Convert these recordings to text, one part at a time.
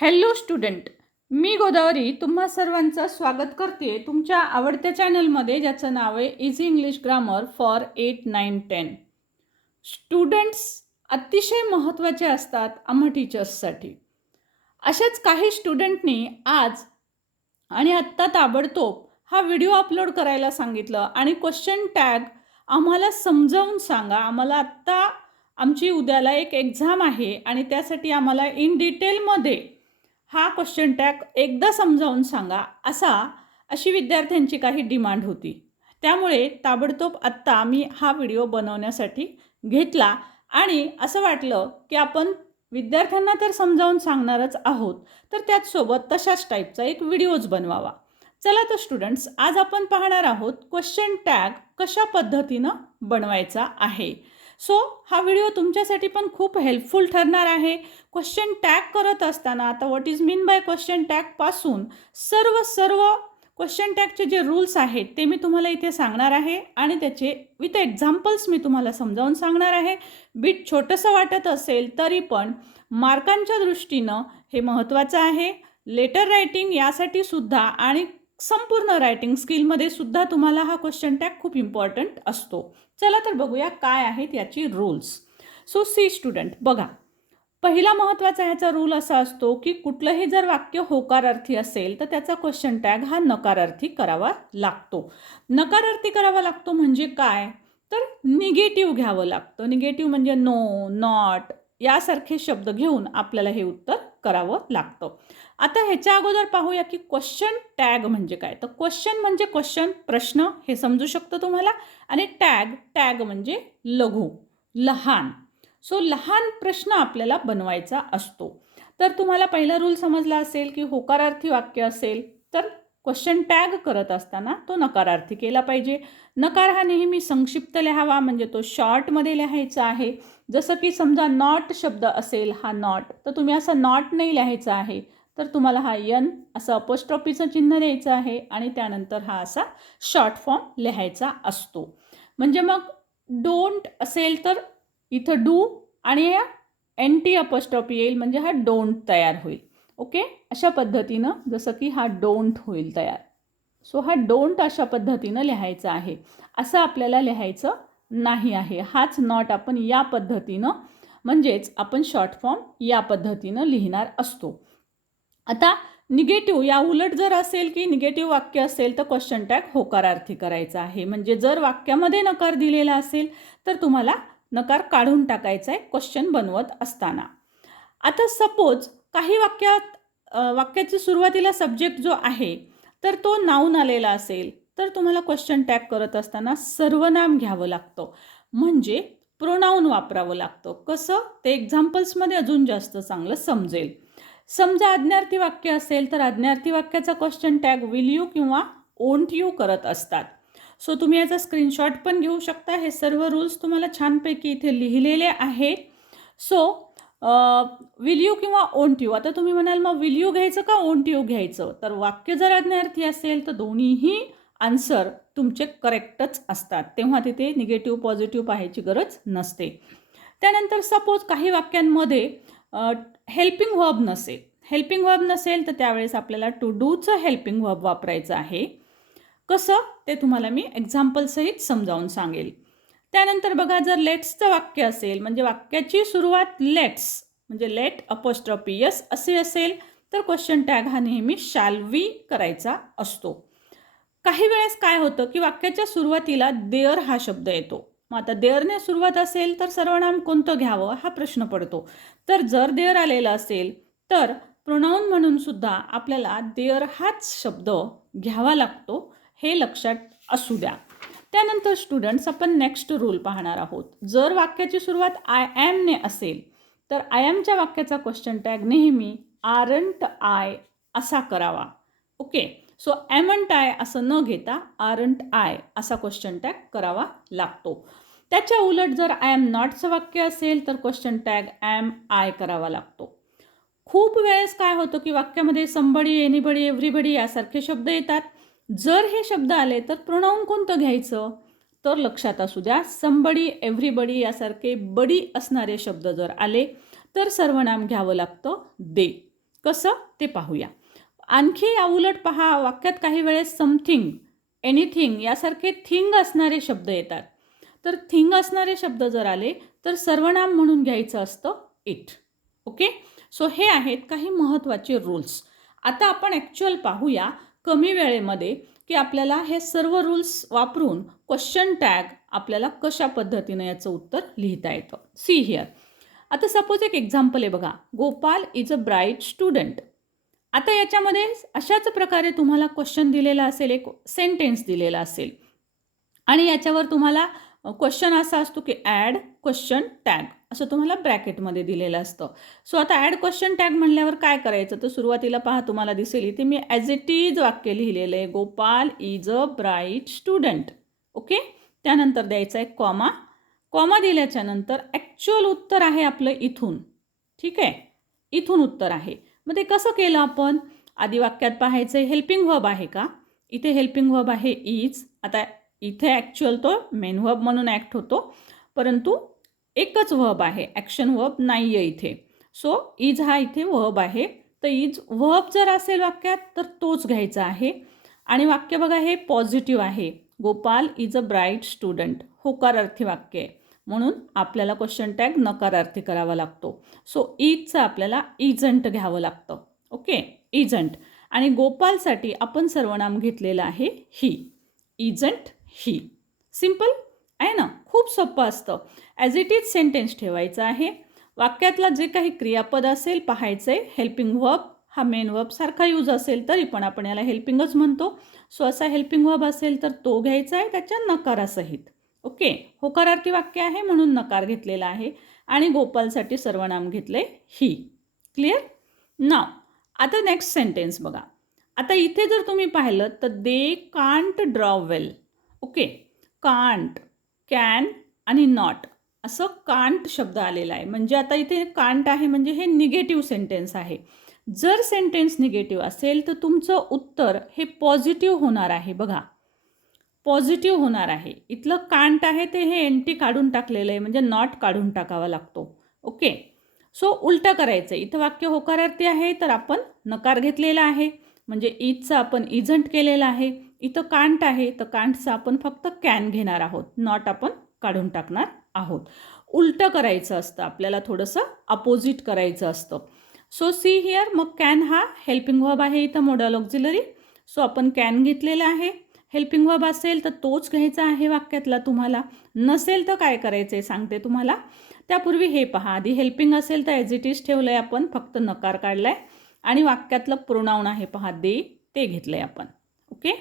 Hello student मी गोदावरी तुम्हा सर्वांचं स्वागत करते तुमच्या आवडत्या चॅनलमध्ये ज्याचं नाव आहे easy English grammar for eight nine ten students अतिशय महत्त्वाचे असतात आम्हा टीचर्ससाठी अशाच काही स्टुडंटनी आज आणि आत्ता ताबडतोब हा व्हिडिओ अपलोड करायला सांगितलं आणि क्वेश्चन टॅग आम्हाला समजावून सांगा. आम्हाला आत्ता आमची उद्याला एक एक्झाम आहे आणि त्यासाठी आम्हाला इन डिटेलमध्ये हा क्वेश्चन टॅग एकदा समजावून सांगा. असा अशी विद्यार्थ्यांची काही डिमांड होती. त्यामुळे ताबडतोब आत्ता मी हा व्हिडिओ बनवण्यासाठी घेतला आणि असं वाटलं की आपण विद्यार्थ्यांना तर समजावून सांगणारच आहोत तर त्याचसोबत तशाच टाईपचा एक व्हिडिओज बनवावा. चला तर स्टुडंट्स आज आपण पाहणार आहोत क्वेश्चन टॅग कशा पद्धतीनं बनवायचा आहे. सो हा व्हिडिओ तुमच्यासाठी पण खूप हेल्पफुल ठरणार आहे. क्वेश्चन टॅग करत असताना आता what is mean by question टॅगपासून सर्व सर्व क्वेश्चन टॅगचे जे रूल्स आहेत ते मी तुम्हाला इथे सांगणार आहे. आणि त्याचे विथ एक्झाम्पल्स मी तुम्हाला समजावून सांगणार आहे. बीट छोटंसं वाटत असेल तरी पण मार्कांच्या दृष्टीनं हे महत्त्वाचं आहे. लेटर रायटिंग यासाठी सुद्धा आणि संपूर्ण रायटिंग स्किलमध्ये सुद्धा तुम्हाला हा क्वेश्चन टॅग खूप इम्पॉर्टंट असतो. चला तर बघूया काय आहेत याची रूल्स सो सी स्टुडंट बघा. पहिला महत्त्वाचा ह्याचा रूल असा असतो की कुठलंही जर वाक्य होकारार्थी असेल तर त्याचा क्वेश्चन टॅग हा नकारार्थी करावा लागतो. नकारार्थी करावा लागतो म्हणजे काय? तर निगेटिव्ह घ्यावं लागतं. निगेटिव्ह म्हणजे नो नॉट यासारखे शब्द घेऊन आपल्याला हे उत्तर करावं लागतं. आता ह्याच्या अगोदर पाहूया की क्वेश्चन टॅग म्हणजे काय? तर क्वेश्चन म्हणजे क्वेश्चन प्रश्न हे समजू शकतं तुम्हाला. आणि टॅग टॅग म्हणजे लघु लहान. सो लहान प्रश्न आपल्याला बनवायचा असतो. तर तुम्हाला पहिला रूल समजला असेल की होकारार्थी वाक्य असेल तर क्वेश्चन टॅग करत असताना तो नकारार्थी केला पाहिजे. नकार हा नेहमी संक्षिप्त लिहावा म्हणजे तो शॉर्टमध्ये लिहायचा आहे. जसं की समजा नॉट शब्द असेल हा नॉट तर तुम्ही असं नॉट नाही लिहायचा आहे. तर तुम्हाला हा यन असं अपोस्ट्रॉपीचं चिन्ह द्यायचं आहे आणि त्यानंतर हा असा शॉर्ट फॉर्म लिहायचा असतो. म्हणजे मग डोंट असेल तर इथं डू आणि या एन टी अपोस्ट्रॉपी येईल म्हणजे हा डोंट तयार होईल. ओके? अशा पद्धतीनं जसं की हा डोंट होईल तयार. सो हा डोंट अशा पद्धतीनं लिहायचा आहे. असं आपल्याला लिहायचं नाही आहे. हाच नॉट आपण या पद्धतीनं म्हणजेच आपण शॉर्ट फॉर्म या पद्धतीनं लिहिणार असतो. आता निगेटिव्ह या उलट जर असेल की निगेटिव्ह वाक्य असेल तर क्वेश्चन टॅग होकारार्थी करायचा आहे. म्हणजे जर वाक्यामध्ये नकार दिलेला असेल तर तुम्हाला नकार काढून टाकायचा आहे क्वेश्चन बनवत असताना. आता सपोज काही वाक्यात वाक्याची सुरुवातीला सब्जेक्ट जो आहे तर तो नाऊन आलेला असेल तर तुम्हाला क्वेश्चन टॅग करत असताना सर्वनाम घ्यावं लागतं. म्हणजे प्रोनाऊन वापरावं लागतं. कसं? ते एक्झाम्पल्समध्ये अजून जास्त चांगलं समजेल. समजा आज्ञार्थी वाक्य असेल तर आज्ञार्थी वाक्याचा क्वेश्चन टॅग विल यू किंवा ओंट यू करत असतात. सो तुम्ही याचा स्क्रीनशॉट पण घेऊ शकता. हे सर्व रूल्स तुम्हाला छानपैकी इथे लिहिलेले आहेत सो विल यू किंवा ओंट यू? आता तुम्ही म्हणाल मग विल यू घ्यायचं का ओंट यू घ्यायचं? तर वाक्य जर अज्ञार्थी असेल तर दोन्हीही आन्सर तुमचे करेक्टच असतात. तेव्हा तिथे निगेटिव्ह पॉझिटिव्ह पाहायची गरज नसते. त्यानंतर सपोज काही वाक्यांमध्ये हेल्पिंग व्हर्ब नसेल हेल्पिंग व्हर्ब नसेल तर त्यावेळेस आपल्याला टू डूचं हेल्पिंग व्हब वापरायचं आहे. कसं? ते तुम्हाला मी एक्झाम्पलसहित समजावून सांगेल. त्यानंतर बघा जर लेट्सचं वाक्य असेल म्हणजे वाक्याची सुरुवात लेट्स म्हणजे लेट अपोस्ट्रॉपियस असे असेल तर क्वेश्चन टॅग हा नेहमी शाल्वी करायचा असतो. काही वेळेस काय होतं की वाक्याच्या सुरुवातीला देअर हा शब्द येतो. मग आता देअरने सुरुवात असेल तर सर्वनाम कोणतं घ्यावं हा प्रश्न पडतो. तर जर देअर आलेला असेल तर प्रोनाऊन म्हणून सुद्धा आपल्याला देअर हाच शब्द घ्यावा लागतो हे लक्षात असू द्या. त्यानंतर स्टुडंट्स आपण नेक्स्ट रूल पाहणार आहोत. जर वाक्याची सुरुवात आय ॲमने असेल तर आय ॲमच्या वाक्याचा क्वेश्चन टॅग नेहमी आरंट आय असा करावा. ओके सो ॲमंट आय असं न घेता आरंट आय असा क्वेश्चन टॅग करावा लागतो. त्याच्या उलट जर आय एम नॉटचं वाक्य असेल तर क्वेश्चन टॅग ॲम आय करावा लागतो. खूप वेळेस काय होतं की वाक्यामध्ये संबडी एनिबडी एव्हरीबडी यासारखे शब्द येतात. जर हे शब्द आले तर प्रोनाऊन कोणतं घ्यायचं? तर लक्षात असू द्या संबडी एव्हरीबडी यासारखे बडी असणारे शब्द जर आले तर सर्वनाम घ्यावं लागतं दे. कसं? ते पाहूया. आणखी या उलट पहा वाक्यात काही वेळेस समथिंग एनिथिंग यासारखे थिंग असणारे शब्द येतात. तर थिंग असणारे शब्द जर आले तर सर्वनाम म्हणून घ्यायचं असतं इट ओके सो हे आहेत काही महत्त्वाचे रूल्स आता आपण ॲक्च्युअल पाहूया कमी वेळेमध्ये की आपल्याला हे सर्व रूल्स वापरून क्वेश्चन टॅग आपल्याला कशा पद्धतीनं याचं उत्तर लिहिता येतं. सी हिअर आता सपोज एक एक्झाम्पल आहे बघा. Gopal is a bright student आता याच्यामध्ये अशाच प्रकारे तुम्हाला क्वेश्चन दिलेला असेल एक सेंटेन्स दिलेला असेल. आणि याच्यावर तुम्हाला क्वेश्चन असा असतो की ॲड क्वेश्चन टॅग असं तुम्हाला ब्रॅकेटमध्ये दिलेलं असतं. सो आता ॲड क्वेश्चन टॅग म्हणल्यावर काय करायचं? तर सुरुवातीला पहा तुम्हाला दिसेल इथे मी ॲज इट इज वाक्य लिहिलेलं आहे. Gopal is a bright student okay त्यानंतर द्यायचं आहे कॉमा कॉमा दिल्याच्या नंतर ॲक्च्युअल उत्तर आहे आपलं इथून. ठीक आहे? इथून उत्तर आहे. मग ते कसं केलं आपण? आधी वाक्यात पाहायचं हेल्पिंग व्हब आहे का? इथे हेल्पिंग व्हब आहे इज आता इथे ॲक्च्युअल तो मेन व्हब म्हणून ॲक्ट होतो. परंतु एकच व्हब आहे ॲक्शन व्हब नाही आहे इथे. सो इज हा इथे व्हब आहे. तर इज व्हब जर असेल वाक्यात तर तोच घ्यायचा आहे. आणि वाक्य बघा हे पॉझिटिव्ह आहे. Gopal is a bright student होकारार्थी वाक्य आहे. म्हणून आपल्याला क्वेश्चन टॅग नकारार्थी करावा लागतो. सो ईजचं आपल्याला इजंट घ्यावं लागतं. ओके इजंट आणि गोपालसाठी आपण सर्वनाम घेतलेलं आहे ही इजंट ही सिंपल आहे ना? खूप सोपं असतं. ॲज इट इज सेंटेन्स ठेवायचं आहे. वाक्यातला जे काही क्रियापद असेल पाहायचं आहे हेल्पिंग वर्ब हा मेन वर्ब सारखा यूज असेल तरी पण आपण याला हेल्पिंगच म्हणतो. सो असा हेल्पिंग वर्ब असेल तर तो घ्यायचा आहे त्याच्या नकारासहित. ओके होकारार्थी वाक्य आहे म्हणून नकार घेतलेला आहे. आणि गोपालसाठी सर्वनाम घेतले ही. क्लिअर नाव आता नेक्स्ट सेंटेन्स बघा. आता इथे जर तुम्ही पाहिलं तर they can't draw well okay can't can आणि नॉट असं कांट शब्द आलेला आहे. म्हणजे आता इथे कांट आहे म्हणजे हे निगेटिव्ह सेंटेन्स आहे. जर सेंटेन्स निगेटिव्ह असेल तर तुमचं उत्तर हे पॉझिटिव्ह होणार आहे बघा. पॉझिटिव्ह होणार आहे. इथलं कांट आहे ते हे एंटी काढून टाकलेलं आहे. म्हणजे नॉट काढून टाकावा लागतो. ओके सो उलटं करायचं आहे. इथं वाक्य होकारार्थी आहे तर आपण नकार घेतलेला आहे. म्हणजे इजचं आपण इझंट केलेलं आहे. इथं कांट आहे तर कांटचं आपण फक्त कॅन घेणार आहोत. नॉट आपण काढून टाकणार आहोत. उलटं करायचं असतं आपल्याला थोडंसं अपोजिट करायचं असतं. सो सी हिअर मग कॅन हा हेल्पिंग वर्ब आहे इथं मोडल ऑक्झिलरी सो आपण कॅन घेतलेला आहे. हेल्पिंग वर्ब असेल तर तोच घ्यायचा आहे वाक्यातला तुम्हाला. नसेल तर काय करायचं आहे सांगते तुम्हाला. त्यापूर्वी हे पहा आधी हेल्पिंग असेल तर ॲज इट इज ठेवलं आहे आपण फक्त नकार काढला आहे आणि वाक्यातलं प्रोनाऊन आहे पहा दे ते घेतलं आहे आपण. ओके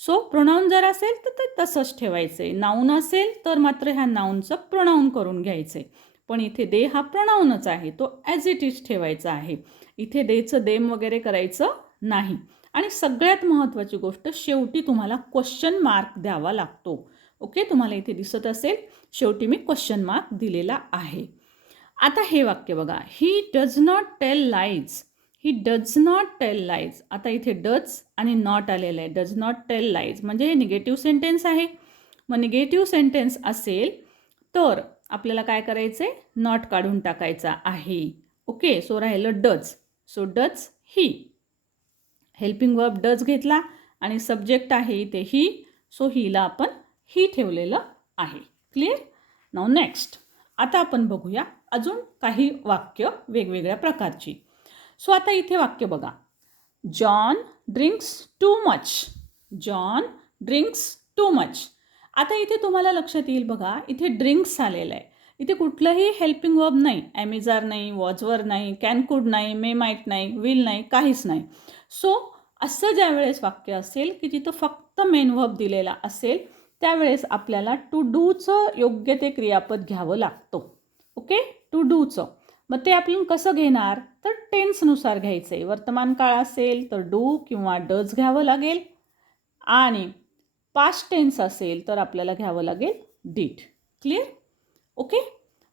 सो प्रोनाऊन जर असेल तर ते तसंच ठेवायचं आहे नाऊन असेल तर मात्र ह्या नाऊनचं प्रोनाऊन करून घ्यायचं आहे पण इथे दे हा प्रोनाऊनच आहे. तो ॲज इट इज ठेवायचा आहे. इथे देचं देम वगैरे करायचं नाही. आणि सगळ्यात महत्त्वाची गोष्ट शेवटी तुम्हाला क्वेश्चन मार्क द्यावा लागतो. ओके तुम्हाला इथे दिसत असेल शेवटी मी क्वेश्चन मार्क दिलेला आहे. आता हे वाक्य बघा. He does not tell lies he does not tell lies आता इथे डज आणि नॉट आलेलं आहे. डज नॉट टेल लाईज म्हणजे हे निगेटिव्ह सेंटेन्स आहे. मग निगेटिव्ह सेंटेन्स असेल तर आपल्याला काय करायचं आहे नॉट काढून टाकायचा आहे. ओके सो राहिलं does so does he helping verb does घेतला आणि सब्जेक्ट आहे इथे ही सो हीला आपण ही ठेवलेलं आहे. क्लिअर नाव नेक्स्ट आता आपण बघूया अजून काही वाक्य वेगवेगळ्या प्रकारची. सो आता इथे वाक्य बघा. John drinks too much John drinks too much आता इथे तुम्हाला लक्षात येईल बघा इथे ड्रिंक्स आलेलं आहे. इथे कुठलंही हेल्पिंग वर्ब नाही. ॲमेझार नाही वॉजवर नाही कॅनकूड नाही मे माईट नाही विल नाही काहीच नाही. सो असं ज्या वेळेस वाक्य असेल की जिथं फक्त मेन वर्ब दिलेला असेल त्यावेळेस आपल्याला टू डूचं योग्य ते क्रियापद घ्यावं लागतं. ओके टू डूचं मग ते आपण कसं घेणार? तर टेन्सनुसार घ्यायचं आहे वर्तमान काळ असेल तर डू किंवा डज घ्यावं लागेल. आणि पास्ट टेन्स असेल तर आपल्याला घ्यावं लागेल did. Clear? Okay?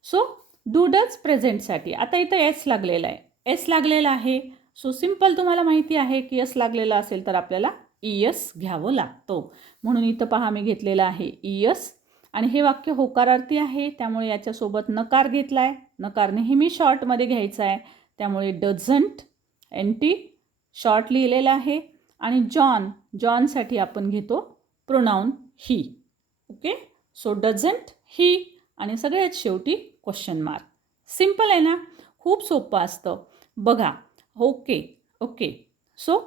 So do does प्रेझेंटसाठी. आता इथं एस लागलेला आहे. एस लागलेला आहे. सो सिंपल तुम्हाला माहिती आहे की एस लागलेला असेल तर आपल्याला ई एस घ्यावं लागतो. म्हणून इथं पहा मी घेतलेलं आहे ई एस आणि हे वाक्य होकारार्थी आहे. त्यामुळे याच्यासोबत नकार घेतला आहे नकार नेहमी शॉर्टमध्ये घ्यायचा आहे. त्यामुळे डझंट एन टी शॉर्ट लिहिलेलं आहे आणि जॉन जॉनसाठी आपण घेतो pronoun he. Okay? So doesn't he आणि सगळ्यात शेवटी क्वेश्चन मार्क. सिंपल आहे ना? खूप सोपं असतं. बघा. Okay okay. So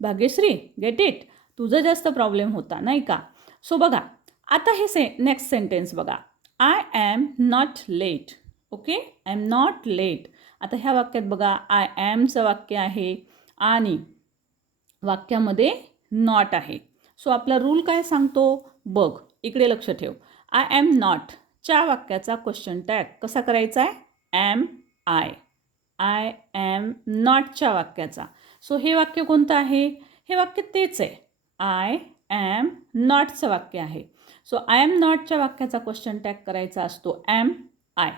Bhagyashree get it. तुझं जास्त प्रॉब्लेम होता नाही का? सो बघा. आता हे से नेक्स्ट सेंटेन्स बघा. I am not late okay? I am not late आता ह्या वाक्यात बघा आय ॲमचं वाक्य आहे आणि वाक्यामध्ये नॉट आहे. सो आपला रूल काय सांगतो? बघ इकडे लक्ष ठेव. आय ॲम नॉट च्या वाक्याचा क्वेश्चन टॅग कसा करायचा आहे? ॲम आय आय ॲम नॉटच्या वाक्याचा. सो हे वाक्य कोणतं आहे? हे वाक्य तेच आहे. आय ॲम नॉटचं वाक्य आहे. सो आय एम नॉटच्या वाक्याचा क्वेश्चन टॅग करायचा असतो. Am I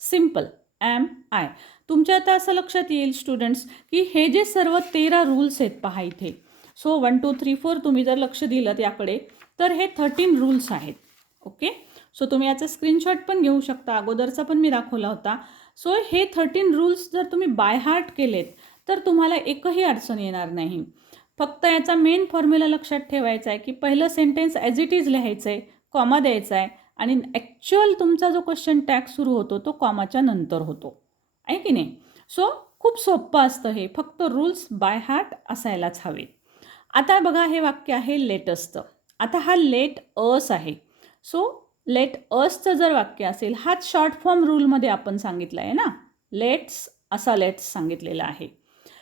simple am I. तुमच्या आता असं लक्षात येईल स्टुडंट्स की हे जे सर्व तेरा रूल्स आहेत पहा इथे. So one two three four तुम्ही जर लक्ष दिलं याकडे तर हे थर्टीन रूल्स आहेत. ओके सो तुम्ही याचा स्क्रीनशॉट पण घेऊ शकता. अगोदरचा पण मी दाखवला होता. सो हे थर्टीन रूल्स जर तुम्ही बाय हार्ट केलेत तर तुम्हाला एकही अडचण येणार नाही. फक्त याचा मेन फॉर्म्युला लक्षात ठेवायचा आहे की पहिलं सेंटेन्स ॲज इट इज लिहायचं आहे कॉमा द्यायचा आहे. आणि ॲक्च्युअल तुमचा जो क्वेश्चन टॅग सुरू होतो तो कॉमाच्या नंतर होतो. आहे की नाही? सो खूप सोपं असतं हे. फक्त रूल्स बाय हार्ट असायलाच हवे. आता बघा हे वाक्य आहे लेटस्टचं आता हा लेट अस आहे. सो लेट असचं जर वाक्य असेल हाच शॉर्ट फॉर्म रूलमध्ये आपण सांगितलं आहे ना? लेट्स असा लेट्स सांगितलेला आहे.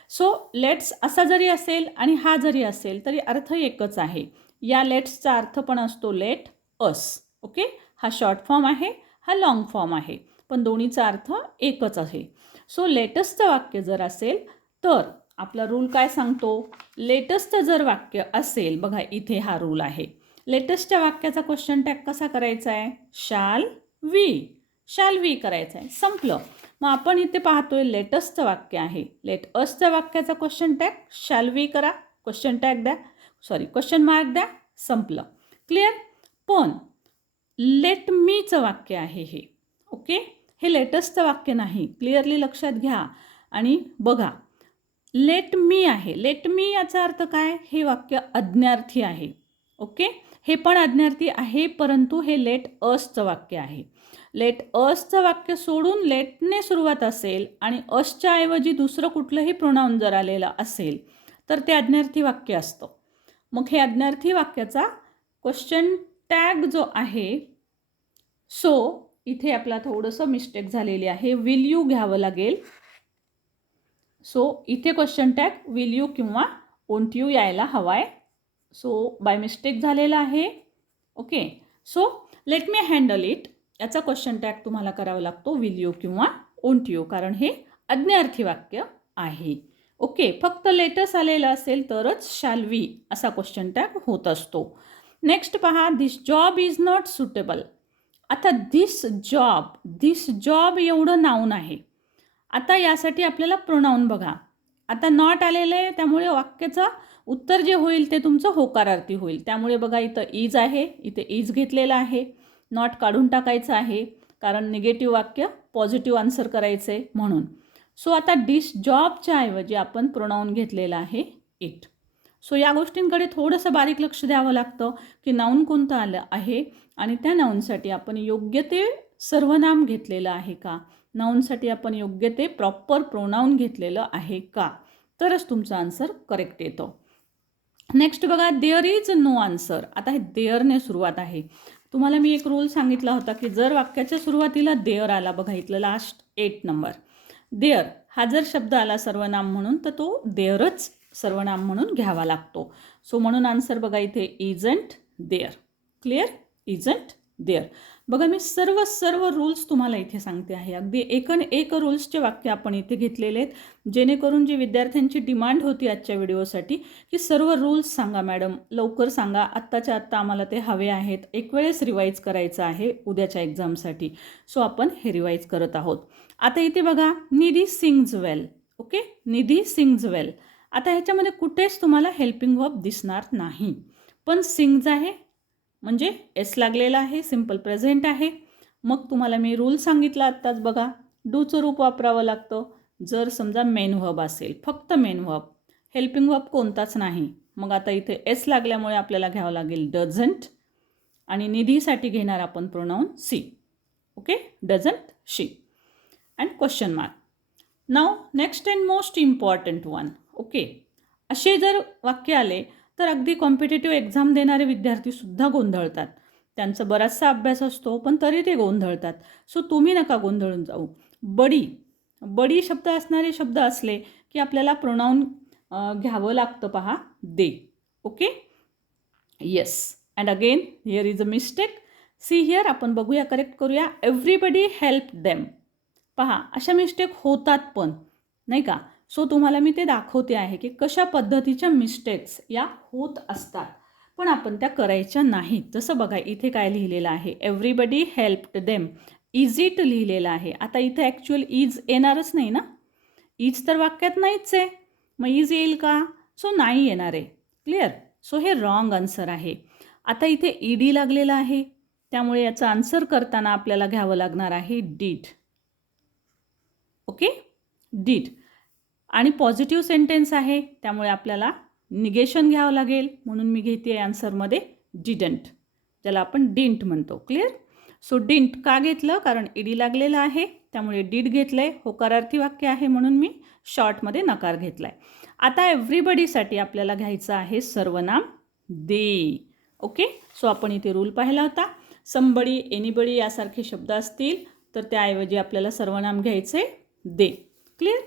सो लेट्स असा जरी असेल आणि हा जरी असेल तरी अर्थ एकच आहे. या लेट्सचा अर्थ पण असतो लेट अस ओके हा शॉर्ट फॉर्म आहे हा लाँग फॉर्म आहे. पण दोन्हीचा अर्थ एकच आहे. सो लेटेस्टचं वाक्य जर असेल तर आपला रूल काय सांगतो? लेटेस्ट जर वाक्य असेल बघा इथे हा रूल आहे. लेटेस्टच्या वाक्याचा क्वेश्चन टॅग कसा करायचा आहे? Shall we. शाल वी करायचं आहे. संपलं. मग आपण इथे पाहतोय लेटेस्टचं वाक्य आहे. लेट असच्या वाक्याचा क्वेश्चन टॅग शाल वी करा. क्वेश्चन टॅग द्या. सॉरी क्वेश्चन मार्क द्या. संपलं. क्लिअर पण लेट मीचं वाक्य आहे हे. ओके हे लेटस्टचं वाक्य नाही. क्लिअरली लक्षात घ्या आणि बघा. लेट मी आहे. लेट मी याचा अर्थ काय? हे वाक्य अज्ञार्थी आहे. ओके हे पण अज्ञार्थी आहे परंतु हे लेट असचं वाक्य आहे. लेट असचं वाक्य सोडून लेटने सुरुवात असेल आणि असच्या ऐवजी दुसरं कुठलंही प्रोनाऊन जर आलेलं असेल तर ते अज्ञार्थी वाक्य असतं. मग हे अज्ञार्थी वाक्याचा क्वेश्चन टॅग जो आहे सो इथे आपला थोडंसं मिस्टेक झालेली आहे. विल यू घ्यावं लागेल? सो इथे क्वेश्चन टॅग विल यू किंवा ओंट यू यायला हवा आहे सो बाय मिस्टेक झालेला आहे. Okay so let me handle it याचा क्वेश्चन टॅग तुम्हाला करावा लागतो विल यू किंवा ओंट यू कारण हे अज्ञार्थी वाक्य आहे. ओके फक्त लेटस आलेलं असेल तरच शाल्वी असा क्वेश्चन टॅग होत असतो. नेक्स्ट पहा this job is not suitable आता दिस जॉब दिस जॉब एवढं नाऊन आहे. आता यासाठी आपल्याला प्रोनाऊन बघा. आता नॉट आलेलं आहे त्यामुळे वाक्याचं उत्तर जे होईल ते तुमचं होकारार्थी होईल. त्यामुळे बघा इथं इज आहे इथे इज घेतलेलं आहे. नॉट काढून टाकायचं आहे कारण निगेटिव्ह वाक्य पॉझिटिव्ह आन्सर करायचं आहे म्हणून. सो आता डिश जॉबच्या ऐवजी आपण प्रोनाऊन घेतलेलं आहे इट सो या गोष्टींकडे थोडंसं बारीक लक्ष द्यावं लागतं की नाऊन कोणतं आलं आहे आणि त्या नाऊनसाठी आपण योग्य ते सर्वनाम घेतलेलं आहे का? नाऊनसाठी आपण योग्य ते प्रॉपर प्रोनाऊन घेतलेलं आहे का? तरच तुमचा आन्सर करेक्ट येतो. नेक्स्ट बघा देअर इज नो आन्सर आता हे देअरने सुरुवात आहे. तुम्हाला मी एक रूल सांगितला होता की जर वाक्याच्या सुरुवातीला देअर आला बघा इथलं लास्ट एट नंबर देअर हा जर शब्द आला सर्वनाम म्हणून तर तो देअरच सर्वनाम म्हणून घ्यावा लागतो. सो म्हणून आन्सर बघा इथे isn't there clear isn't there बघा मी सर्व सर्व रूल्स तुम्हाला इथे सांगते आहे. अगदी एकन एक रूल्सचे वाक्य आपण इथे घेतलेले आहेत. जेणेकरून जी विद्यार्थ्यांची डिमांड होती आजच्या व्हिडिओसाठी की सर्व रूल्स सांगा मॅडम लवकर सांगा. आत्ताच्या आत्ता आम्हाला ते हवे आहेत. एक वेळेस रिवाईज करायचं आहे उद्याच्या एक्झामसाठी सो आपण हे रिवाईज करत आहोत. आता इथे बघा निधी सिंग्ज वेल ओके निधी सिंग्ज वेल आता ह्याच्यामध्ये कुठेच तुम्हाला हेल्पिंग वर्ब दिसणार नाही. पण सिंग्ज आहे म्हणजे एस लागलेला आहे सिंपल प्रेझेंट आहे. मग तुम्हाला मी रूल सांगितला आत्ताच बघा. डूचं रूप वापरावं लागतं. जर समजा मेन व्हब असेल फक्त मेन व्हब हेल्पिंग व्हब कोणताच नाही. मग आता इथे एस लागल्यामुळे आपल्याला घ्यावं लागेल डझंट आणि निधीसाठी घेणार आपण pronoun see okay doesn't she and question mark now next and most important one okay. असे जर वाक्य आले तर अगदी कॉम्पिटेटिव्ह एक्झाम देणारे विद्यार्थीसुद्धा गोंधळतात. त्यांचा बराचसा अभ्यास असतो पण तरी ते गोंधळतात. सो तुम्ही नका गोंधळून जाऊ. बडी. बडी शब्द असणारे शब्द असले की आपल्याला प्रोनाऊन घ्यावं लागतं पहा they. Okay? Yes and again here is a mistake see here आपण बघूया करेक्ट करूया. एव्हरीबडी हेल्प देम पहा अशा मिस्टेक होतात पण नाही का? सो तुम्हाला मी ते दाखवते आहे की कशा पद्धतीच्या मिस्टेक्स या होत असतात. पण आपण त्या करायच्या नाहीत. जसं बघा इथे काय लिहिलेलं आहे? Everybody helped them is it लिहिलेलं आहे? आता इथे ॲक्च्युअल इज येणारच नाही ना? इज तर वाक्यात नाहीच आहे. मग इज येईल का? सो नाही येणार आहे. क्लिअर सो हे रॉंग आन्सर आहे. आता इथे ई डी लागलेला आहे. त्यामुळे याचं आन्सर करताना आपल्याला घ्यावं लागणार आहे डीट ओके डीड आणि पॉझिटिव्ह सेंटेन्स आहे त्यामुळे आपल्याला निगेशन घ्यावं लागेल. म्हणून मी घेते आन्सरमध्ये डिडंट ज्याला आपण डिंट म्हणतो. क्लिअर सो डिंट का घेतलं? कारण ईडी लागलेलं आहे. त्यामुळे डीड घेतलं आहे होकारार्थी वाक्य आहे म्हणून मी शॉर्टमध्ये नकार घेतला आहे आता एव्हरीबडीसाठी आपल्याला घ्यायचं आहे सर्वनाम दे. ओके सो आपण इथे रूल पाहिला होता. संबडी एनिबडी यासारखे शब्द असतील तर त्याऐवजी आपल्याला सर्वनाम घ्यायचे दे. क्लिअर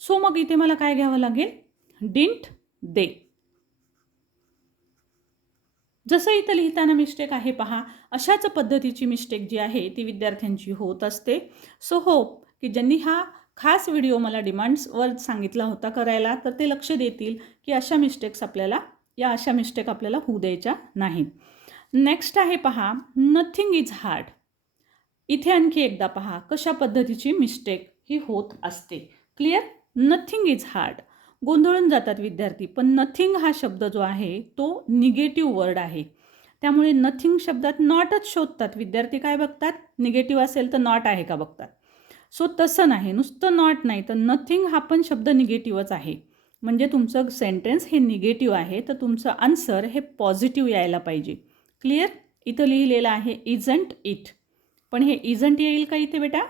सो मग इथे मला काय घ्यावं लागेल? Didn't they. जसं इथं लिहिताना मिस्टेक आहे पहा. अशाच पद्धतीची मिस्टेक जी आहे ती विद्यार्थ्यांची होत असते. सो होप की ज्यांनी हा खास व्हिडिओ मला डिमांड्सवर सांगितला होता करायला तर ते लक्ष देतील की अशा मिस्टेक्स आपल्याला या अशा मिस्टेक आपल्याला होऊ द्यायच्या नाहीत. नेक्स्ट आहे पहा नथिंग इज हार्ड इथे आणखी एकदा पहा कशा पद्धतीची मिस्टेक ही होत असते. क्लिअर नथिंग इज हार्ड गोंधळून जातात विद्यार्थी पण नथिंग हा शब्द जो आहे तो निगेटिव्ह वर्ड आहे. त्यामुळे नथिंग शब्दात नॉटच शोधतात. विद्यार्थी काय बघतात? निगेटिव्ह असेल तर नॉट आहे का बघतात? सो तसं नाही. नुसतं नॉट नाही तर नथिंग हा पण शब्द निगेटिव्हच आहे. म्हणजे तुमचं सेंटेन्स हे निगेटिव्ह आहे तर तुमचं आन्सर हे पॉझिटिव्ह यायला पाहिजे. क्लिअर इथं लिहिलेलं आहे इजंट इट पण हे इजंट येईल का इथे बेटा?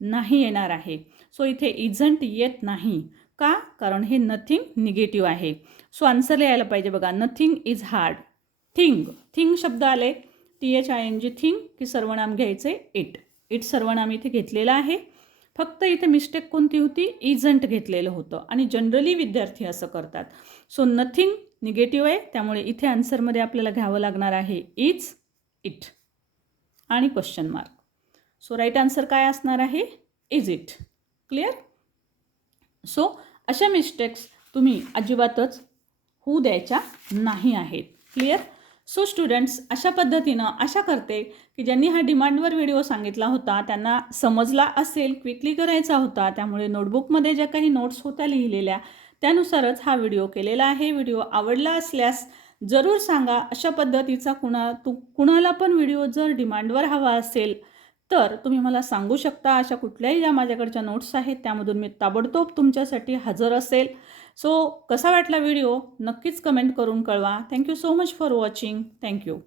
नाही येणार आहे. सो इथे इजंट येत नाही. का? कारण हे नथिंग निगेटिव्ह आहे. सो आन्सर यायला पाहिजे बघा. Nothing is hard thing thing शब्द आले. T H I N G thing की सर्वनाम घ्यायचे. इट इट सर्वनाम इथे घेतलेलं आहे. फक्त इथे मिस्टेक कोणती होती? इजंट घेतलेलं होतं. आणि जनरली विद्यार्थी असं करतात. सो नथिंग निगेटिव्ह आहे. त्यामुळे इथे आन्सरमध्ये आपल्याला घ्यावं लागणार आहे. इज इट आणि question mark so right answer काय असणार आहे? इज इट क्लिअर सो अशा मिस्टेक्स तुम्ही अजिबातच होऊ द्यायच्या नाही आहेत. क्लिअर सो स्टुडंट्स अशा पद्धतीनं आशा करते की ज्यांनी हा डिमांडवर व्हिडिओ सांगितला होता त्यांना समजला असेल क्विकली करायचा होता त्यामुळे नोटबुकमध्ये ज्या काही नोट्स होत्या लिहिलेल्या त्यानुसारच हा व्हिडिओ केलेला आहे. व्हिडिओ आवडला असल्यास जरूर सांगा. अशा पद्धतीचा कुणा तू कुणाला पण व्हिडिओ जर डिमांडवर हवा असेल तर तुम्ही मला सांगू शकता अशा कुठल्याही ज्या माझ्याकडच्या नोट्स आहेत त्यामधून मी ताबडतोब तुमच्यासाठी हजर असेल. सो कसा वाटला व्हिडिओ? नक्कीच कमेंट करून कळवा. Thank you so much for watching thank you